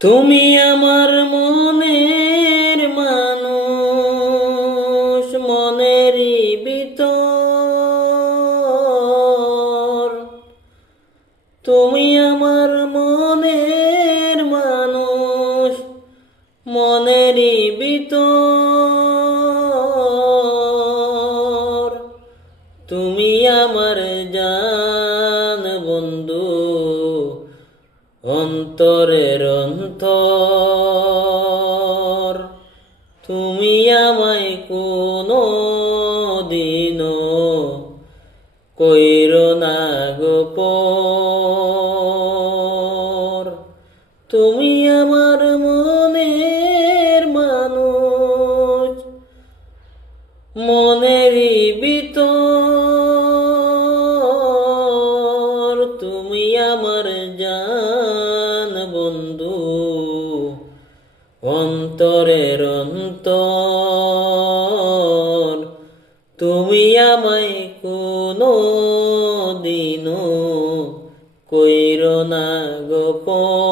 তুমি আমার মনের মানুষ, মনেরই ভিতর। তুমি আমার মনের মানুষ, মনেরই ভিতর। তুমি আমার জান বন্ধু, অন্তরের অন্তর। তুমি আমায় কোনো দিনও কইরো না গো পর। তুমি আমার মনের মানুষ, মনেরই ভিতর। তুমি আমার জান বন্ধু, অন্তরের অন্তর। তুমি আমায় কোনো দিনও কইরো না গো পর।